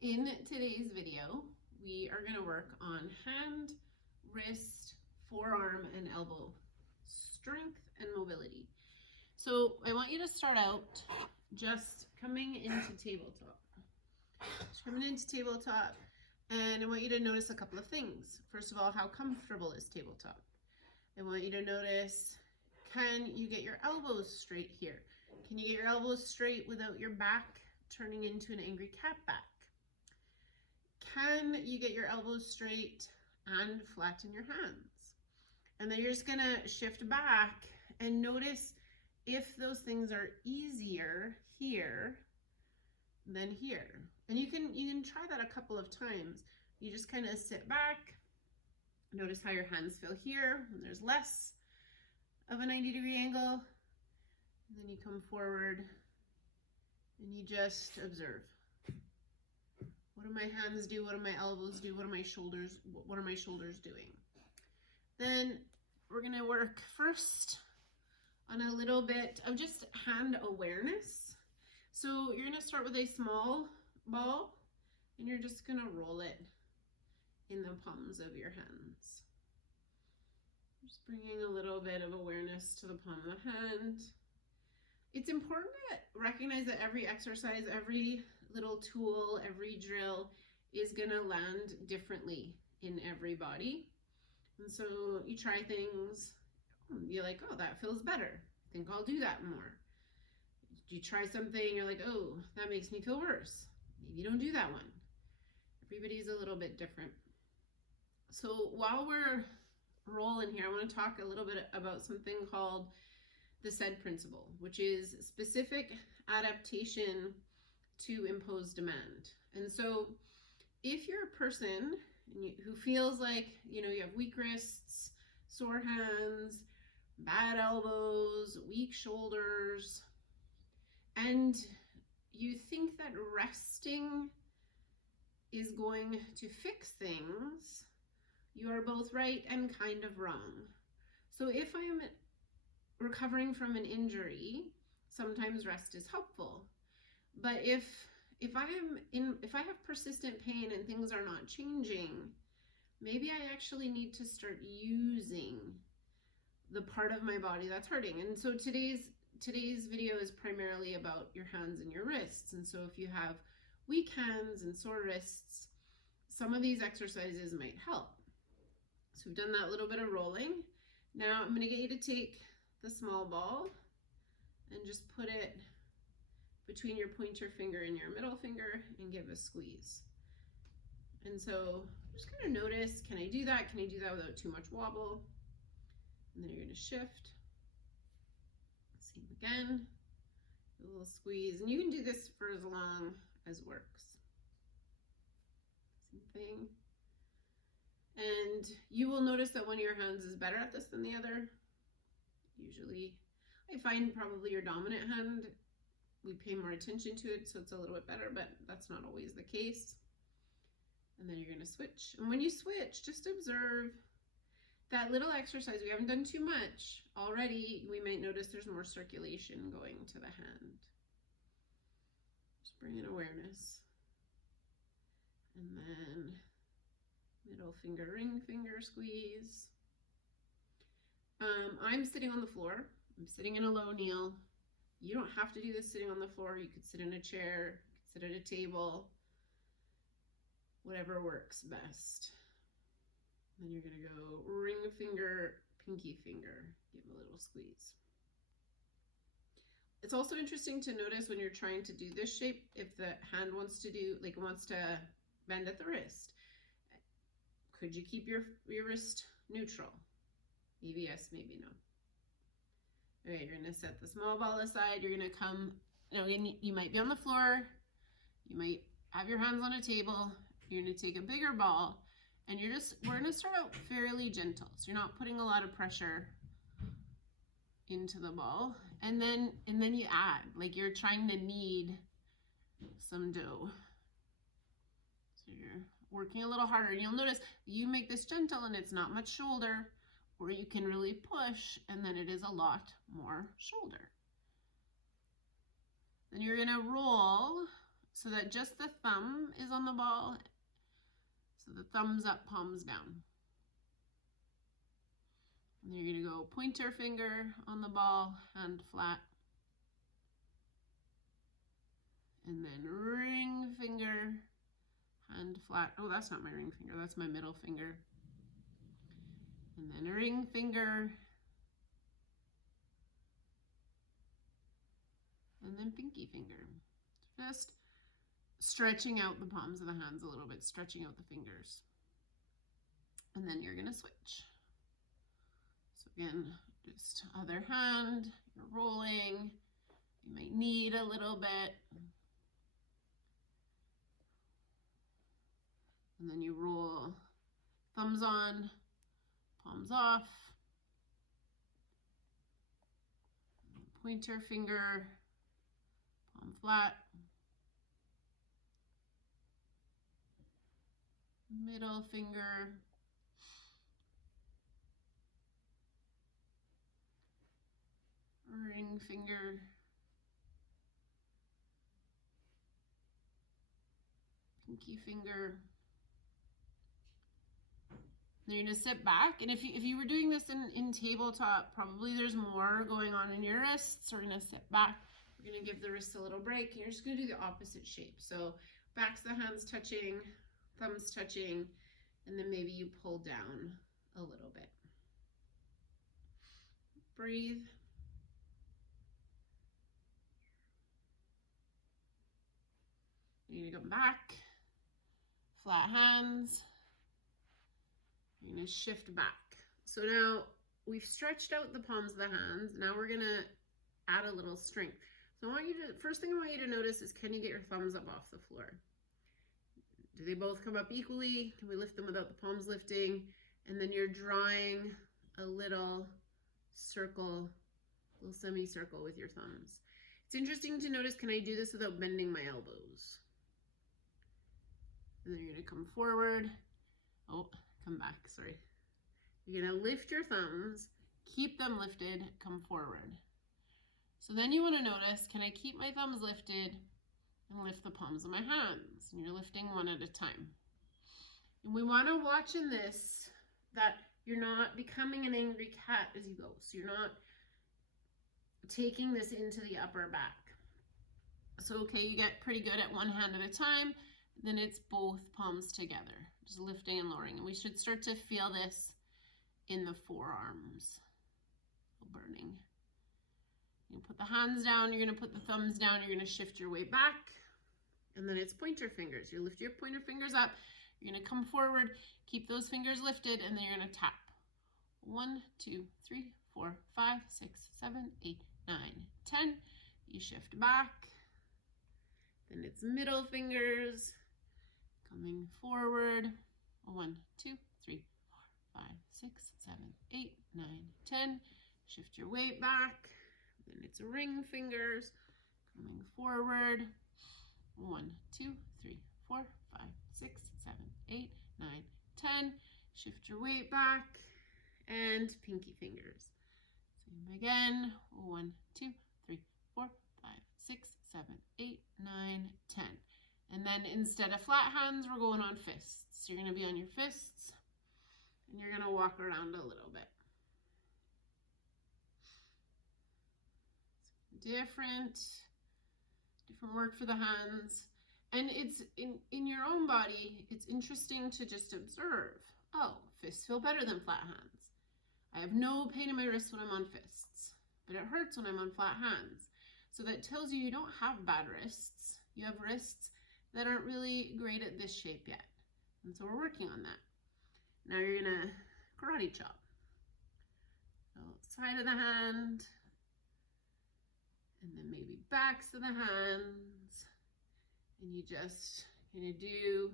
In today's video, we are going to work on hand, wrist, forearm, and elbow strength and mobility. So I want you to start out just coming into tabletop. And I want you to notice a couple of things. First of all, how comfortable is tabletop? I want you to notice, can you get your elbows straight here? Can you get your elbows straight without your back turning into an angry cat back? Can you get your elbows straight and flatten your hands? And then you're just gonna shift back and notice if those things are easier here than here. And you can try that a couple of times. You just kind of sit back, notice how your hands feel here when there's less of a 90-degree angle. And then you come forward and you just observe. What do my hands do? What do my elbows do? What are my shoulders doing? Then we're gonna work first on a little bit of just hand awareness. So you're gonna start with a small ball and you're just gonna roll it in the palms of your hands. Just bringing a little bit of awareness to the palm of the hand. It's important to recognize that every exercise, every little tool, every drill is gonna land differently in every body. And so you try things, you're like, oh, that feels better. I think I'll do that more. You try something, you're like, oh, that makes me feel worse. Maybe don't do that one. Everybody's a little bit different. So while we're rolling here, I want to talk a little bit about something called the SAID principle, which is specific adaptation to impose demand. And so if you're a person who feels like, you have weak wrists, sore hands, bad elbows, weak shoulders, and you think that resting is going to fix things, you are both right and kind of wrong. So if I'm recovering from an injury, sometimes rest is helpful. But if I have persistent pain and things are not changing, maybe I actually need to start using the part of my body that's hurting. And so today's video is primarily about your hands and your wrists. And so if you have weak hands and sore wrists, some of these exercises might help. So we've done that little bit of rolling. Now I'm going to get you to take the small ball and just put it between your pointer finger and your middle finger and give a squeeze. And so I'm just going to notice, can I do that? Can I do that without too much wobble? And then you're going to shift. Same again, a little squeeze. And you can do this for as long as works. Same thing. And you will notice that one of your hands is better at this than the other. Usually, I find probably your dominant hand, we pay more attention to it, so it's a little bit better, but that's not always the case. And then you're going to switch. And when you switch, just observe that little exercise. We haven't done too much. Already, we might notice there's more circulation going to the hand. Just bring in awareness. And then middle finger, ring finger squeeze. I'm sitting on the floor. I'm sitting in a low kneel. You don't have to do this sitting on the floor. You could sit in a chair, you could sit at a table, whatever works best. Then you're gonna go ring finger, pinky finger, give a little squeeze. It's also interesting to notice when you're trying to do this shape, if the hand wants to bend at the wrist. Could you keep your wrist neutral? Maybe yes, maybe no. Okay, you're gonna set the small ball aside. You're gonna come, you might be on the floor. You might have your hands on a table. You're gonna take a bigger ball and we're gonna start out fairly gentle. So you're not putting a lot of pressure into the ball. And then you add, like you're trying to knead some dough. So you're working a little harder. And you'll notice you make this gentle and it's not much shoulder, or you can really push and then it is a lot more shoulder. Then you're gonna roll so that just the thumb is on the ball. So the thumbs up, palms down. And then you're going to go pointer finger on the ball, hand flat. And then ring finger, hand flat. Oh, that's not my ring finger, that's my middle finger. And then ring finger. And then pinky finger. Just stretching out the palms of the hands a little bit, stretching out the fingers. And then you're gonna switch. So again, just other hand, you're rolling. You might knead a little bit. And then you roll, thumbs on, palms off. Pointer finger, palm flat. Middle finger. Ring finger. Pinky finger. Then you're going to sit back, and if you were doing this in tabletop, probably there's more going on in your wrists. So we're going to sit back. We're going to give the wrists a little break, and you're just going to do the opposite shape. So backs of the hands touching, thumbs touching, and then maybe you pull down a little bit. Breathe. You're going to come back, flat hands. You're going to shift back. So now we've stretched out the palms of the hands. Now we're going to add a little strength. So first thing I want you to notice is, can you get your thumbs up off the floor? Do they both come up equally? Can we lift them without the palms lifting? And then you're drawing a little circle, little semicircle with your thumbs. It's interesting to notice, can I do this without bending my elbows? And then you're going to come forward. Oh, come back, sorry. You're going to lift your thumbs, keep them lifted, come forward. So then you want to notice, can I keep my thumbs lifted and lift the palms of my hands? And you're lifting one at a time. And we want to watch in this that you're not becoming an angry cat as you go. So you're not taking this into the upper back. So okay, you get pretty good at one hand at a time, then it's both palms together, just lifting and lowering. And we should start to feel this in the forearms, burning. You put the hands down, you're going to put the thumbs down, you're going to shift your weight back, and then it's pointer fingers. You lift your pointer fingers up, you're going to come forward, keep those fingers lifted, and then you're going to tap. 1, 2, 3, 4, 5, 6, 7, 8, 9, 10. You shift back, then it's middle fingers, coming forward. 1, 2, 3, 4, 5, 6, 7, 8, 9, 10. Shift your weight back. Then it's ring fingers coming forward. 1, 2, 3, 4, 5, 6, 7, 8, 9, 10. Shift your weight back and pinky fingers. Same again. 1, 2, 3, 4, 5, 6, 7, 8, 9, 10. And then instead of flat hands, we're going on fists. So you're going to be on your fists and you're going to walk around a little bit. Different work for the hands. And it's in your own body, it's interesting to just observe. Oh, fists feel better than flat hands. I have no pain in my wrists when I'm on fists, but it hurts when I'm on flat hands. So that tells you don't have bad wrists. You have wrists that aren't really great at this shape yet. And so we're working on that. Now you're gonna karate chop. So side of the hand, and then maybe backs of the hands. And you just gonna do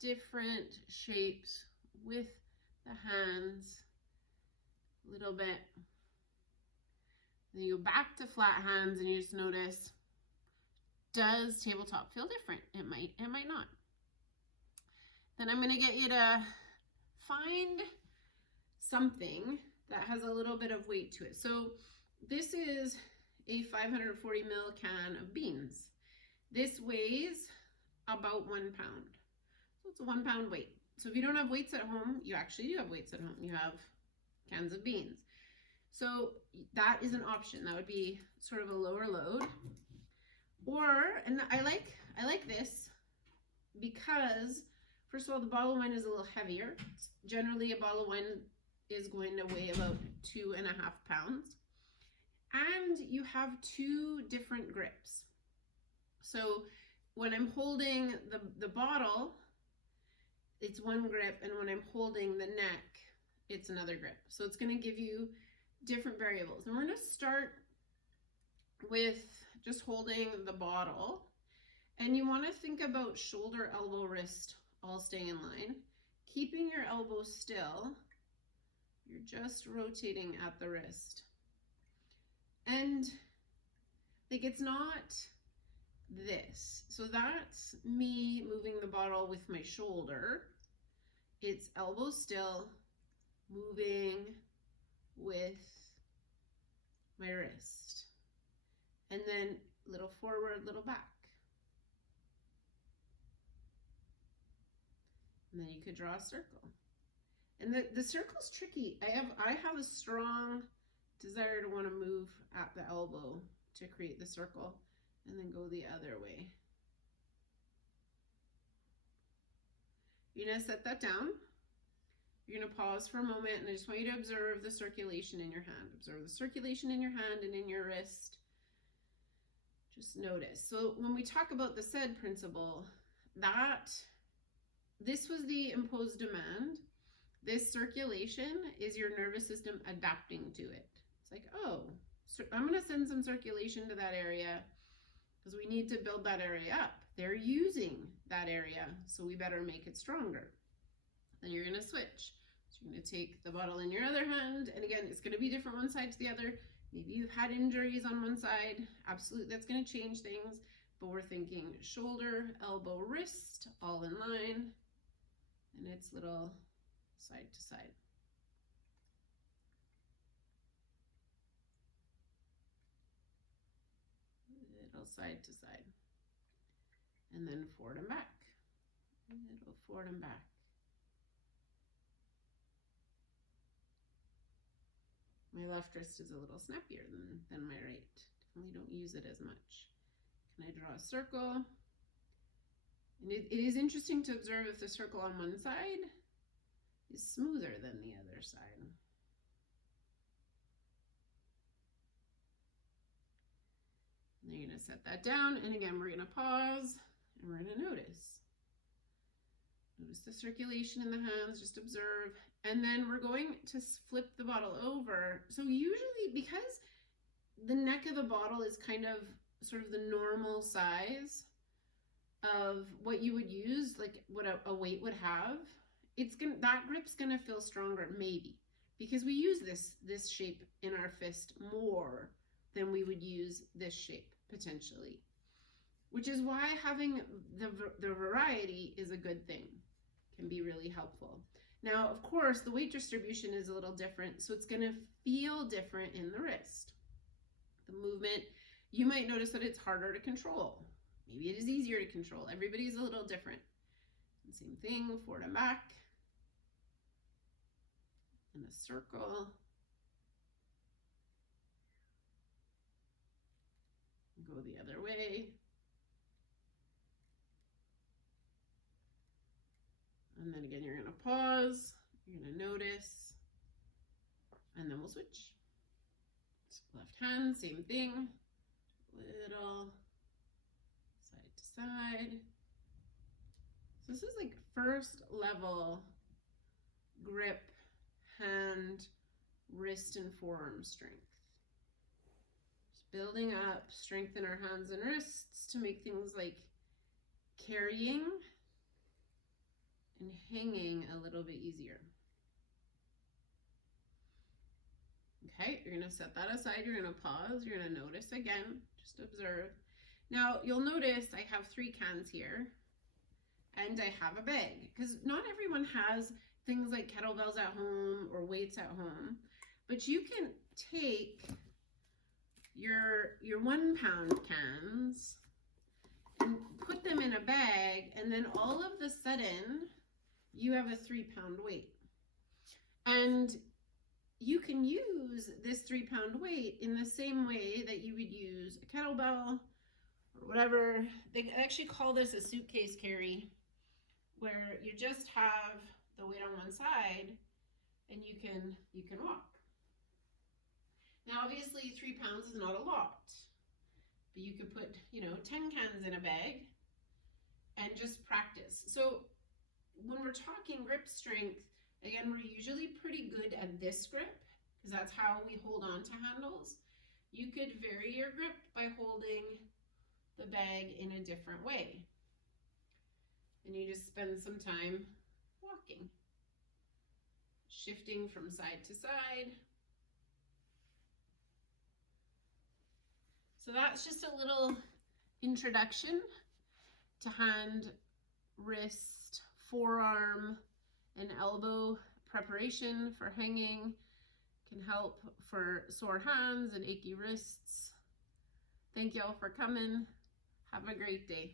different shapes with the hands a little bit. Then you go back to flat hands and you just notice, does tabletop feel different? It might not. Then I'm gonna get you to find something that has a little bit of weight to it. So this is a 540 ml can of beans. This weighs about 1 pound. So it's a 1 pound weight. So if you don't have weights at home, you actually do have weights at home. You have cans of beans. So that is an option. That would be sort of a lower load. Or, and I like this because, first of all, the bottle of wine is a little heavier. Generally, a bottle of wine is going to weigh about 2.5 pounds. And you have 2 different grips. So when I'm holding the bottle, it's one grip, and when I'm holding the neck, it's another grip. So it's going to give you different variables. And we're going to start with just holding the bottle. And you want to think about shoulder, elbow, wrist all staying in line. Keeping your elbow still, you're just rotating at the wrist. And like, it's not this. So that's me moving the bottle with my shoulder. It's elbow still, moving with my wrist. And then little forward, little back. And then you could draw a circle. And the circle's tricky. I have a strong desire to want to move at the elbow to create the circle, and then go the other way. You're going to set that down. You're going to pause for a moment, and I just want you to observe the circulation in your hand. Observe the circulation in your hand and in your wrist. Just notice. So when we talk about the SAID principle, this was the imposed demand. This circulation is your nervous system adapting to it. It's like, oh, so I'm going to send some circulation to that area because we need to build that area up. They're using that area, so we better make it stronger. Then you're going to switch. So you're going to take the bottle in your other hand, and again, it's going to be different one side to the other. Maybe you've had injuries on one side. Absolutely, that's going to change things, but we're thinking shoulder, elbow, wrist, all in line, and it's little side to side. Little side to side. And then forward and back. Little forward and back. My left wrist is a little snappier than my right. Definitely don't use it as much. Can I draw a circle? And it is interesting to observe if the circle on one side is smoother than the other side. And you're going to set that down, and again, we're going to pause, and we're going to notice. Notice the circulation in the hands, just observe. And then we're going to flip the bottle over. So usually, because the neck of the bottle is kind of sort of the normal size of what you would use, like what a weight would have, that grip's gonna feel stronger, maybe, because we use this shape in our fist more than we would use this shape potentially, which is why having the variety is a good thing, can be really helpful. Now, of course, the weight distribution is a little different, so it's gonna feel different in the wrist. The movement, you might notice that it's harder to control. Maybe it is easier to control. Everybody's a little different. And same thing, forward and back. In a circle. Go the other way. And then again, you're going to pause. You're going to notice. And then we'll switch. Left hand, same thing. Little side to side. So this is like first level grip, hand, wrist, and forearm strength. Just building up strength in our hands and wrists to make things like carrying and hanging a little bit easier. Okay, you're going to set that aside. You're going to pause. You're going to notice again. Just observe. Now, you'll notice I have 3 cans here, and I have a bag, because not everyone has things like kettlebells at home or weights at home, but you can take your 1 pound cans, and can put them in a bag, and then all of a sudden you have a 3-pound weight. And you can use this 3-pound weight in the same way that you would use a kettlebell or whatever. They actually call this a suitcase carry, where you just have the weight on one side and you can walk. Now obviously 3 pounds is not a lot, but you could put, 10 cans in a bag and just practice. So when we're talking grip strength, again, we're usually pretty good at this grip because that's how we hold on to handles. You could vary your grip by holding the bag in a different way. And you just spend some time walking, shifting from side to side. So that's just a little introduction to hand, wrist, forearm, and elbow preparation for hanging. Can help for sore hands and achy wrists. Thank y'all for coming. Have a great day.